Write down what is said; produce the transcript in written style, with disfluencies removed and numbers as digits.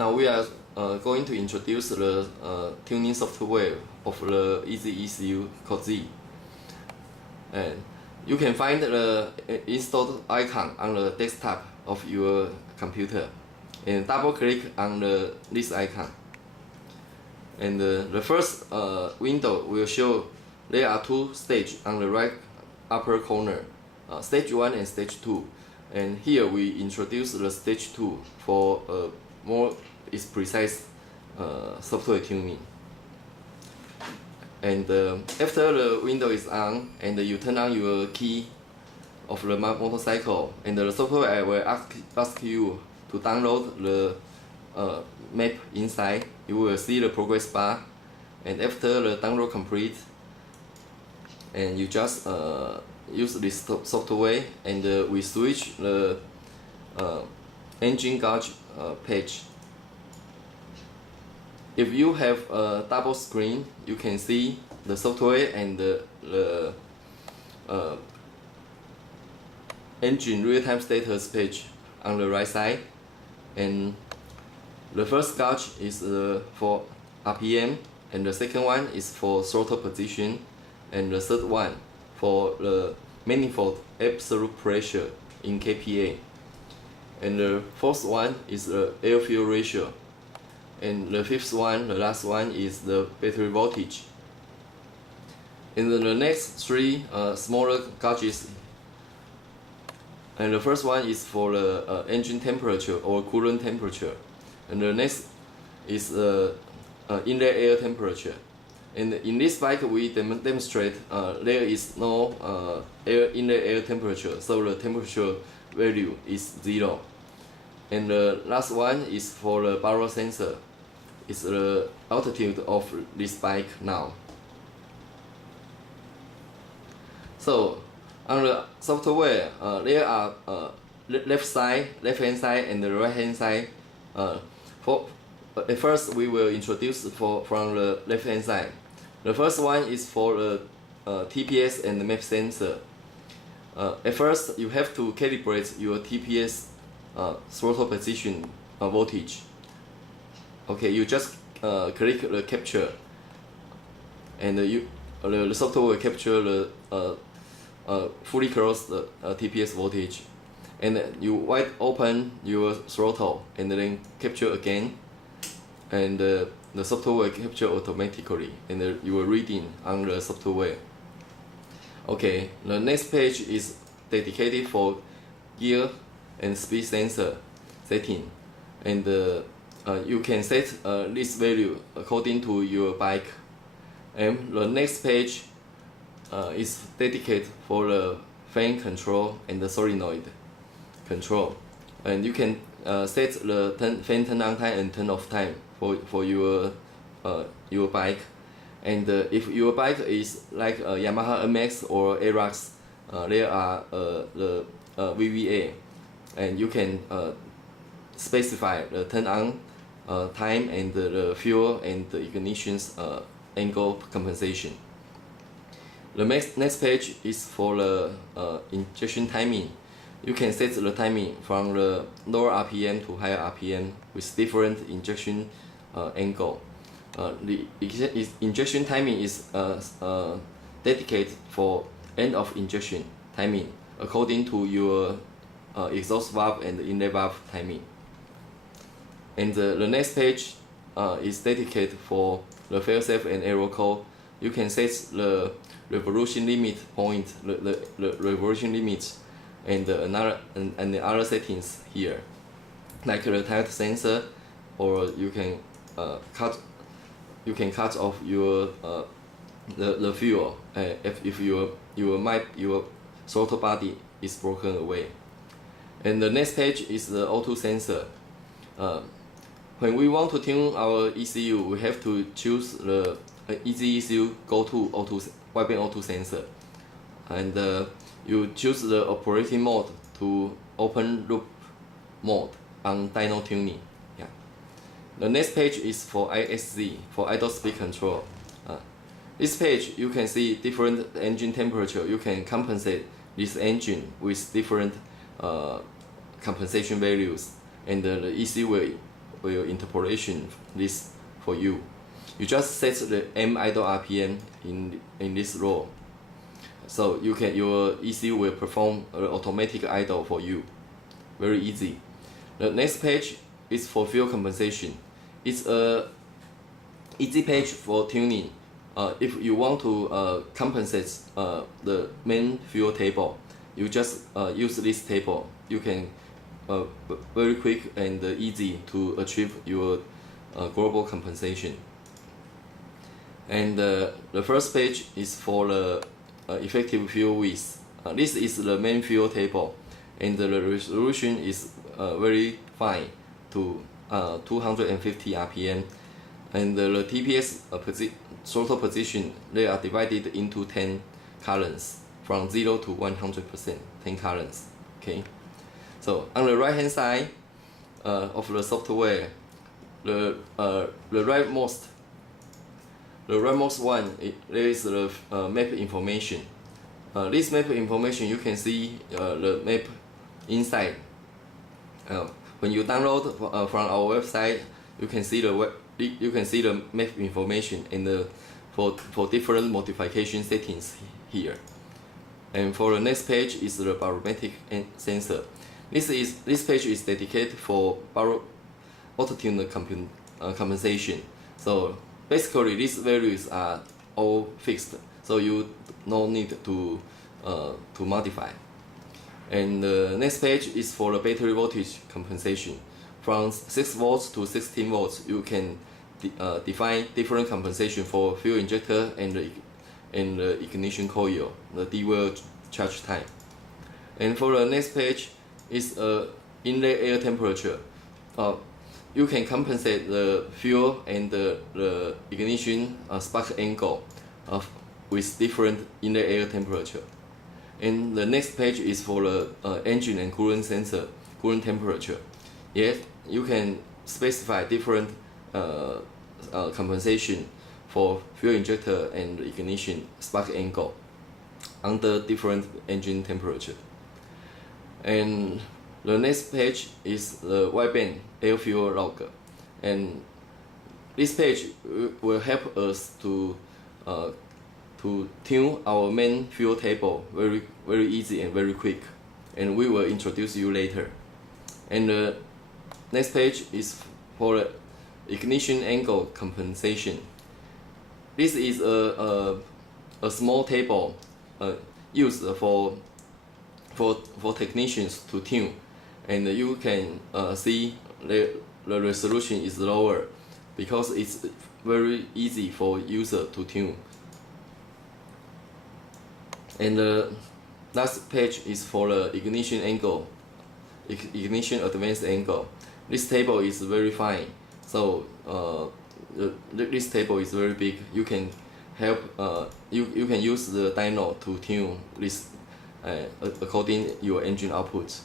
Now we are going to introduce the tuning software of the EZECU KOZI. And you can find the installed icon on the desktop of your computer and double click on this icon. And the first window will show there are two stages on the right upper corner, stage 1 and stage 2. And here we introduce the stage 2 for more precise software tuning. And after the window is on and you turn on your key of the motorcycle, and the software will ask you to download the map inside. You will see the progress bar, and after the download complete, and you just use this software, and we switch the engine gauge page. If you have a double screen, you can see the software and the engine real-time status page on the right side. And the first gauge is for RPM, and the second one is for throttle position, and the third one for the manifold absolute pressure in kPa, and the fourth one is the air-fuel ratio, and the fifth one, the last one, is the battery voltage. And then the next three smaller gauges, and the first one is for the engine temperature or coolant temperature, and the next is inlet air temperature. And in this bike we demonstrate there is no inlet air temperature, so the temperature value is 0. And the last one is for the barrel sensor. It's the altitude of this bike now. So on the software there are left-hand side and the right-hand side. At first we will introduce from the left-hand side. The first one is for the TPS and the map sensor. At first you have to calibrate your TPS throttle position voltage. Okay, you just click the capture, and the software will capture the fully closed TPS voltage, and you wide open your throttle and then capture again, and the software will capture automatically, and you will reading on the software. Okay, the next page is dedicated for gear and speed sensor setting, and you can set this value according to your bike. And the next page is dedicated for the fan control and the solenoid control, and you can set the fan turn on time and turn off time for your bike. And if your bike is like a Yamaha MX or Aerox, there are the VVA, and you can specify the turn on time and the fuel and the ignition's angle compensation. The next page is for the injection timing. You can set the timing from the lower RPM to higher RPM with different injection angle. The injection timing is dedicated for end of injection timing according to your exhaust valve and inlet valve timing. And the next page is dedicated for the failsafe and error code. You can set the revolution limit point, the revolution limit, and the other settings here, like the tire sensor, or you can cut off your the fuel if your throttle body is broken away. And the next page is the O2 sensor. When we want to tune our ECU, we have to choose the EZECU Go-to wideband O2 sensor, and you choose the operating mode to open loop mode on dyno tuning. Yeah. The next page is for ISZ, for idle speed control. This page you can see different engine temperature. You can compensate this engine with different compensation values, and the ECU will interpolation this for you. You just set the M idle RPM in this row, so your ECU will perform an automatic idle for you. Very easy. The next page is for fuel compensation. It's a easy page for tuning. If you want to compensate the main fuel table, you just use this table. You can very quick and easy to achieve your global compensation. And the first page is for the effective fuel width. This is the main fuel table, and the resolution is very fine to 250 RPM. And the TPS throttle position, they are divided into 10 columns from 0 to 100%, 10 columns. Okay. So on the right hand side of the software, the rightmost one, there is the map information. This map information, you can see the map inside. When you download from our website, you can see the map information and for different modification settings here. And for the next page is the barometric sensor. This page is dedicated for auto-tune compensation. So basically, these values are all fixed, so you no need to modify. And the next page is for the battery voltage compensation. From 6 volts to 16 volts, you can define different compensation for fuel injector and the ignition coil, the D-well charge time. And for the next page is inlet air temperature. You can compensate the fuel and the ignition spark angle with different inlet air temperature. And the next page is for the engine and coolant sensor, coolant temperature. Yes, you can specify different compensation for fuel injector and ignition spark angle under different engine temperature. And the next page is the wideband air fuel log, and this page will help us to tune our main fuel table very easy and very quick, and we will introduce you later. And the next page is for the ignition angle compensation. This is a small table used for technicians to tune, and you can see the resolution is lower because it's very easy for user to tune. And the last page is for the ignition angle, ignition advanced angle. This table is very fine, so this table is very big. You can help you can use the dyno to tune this according your engine output.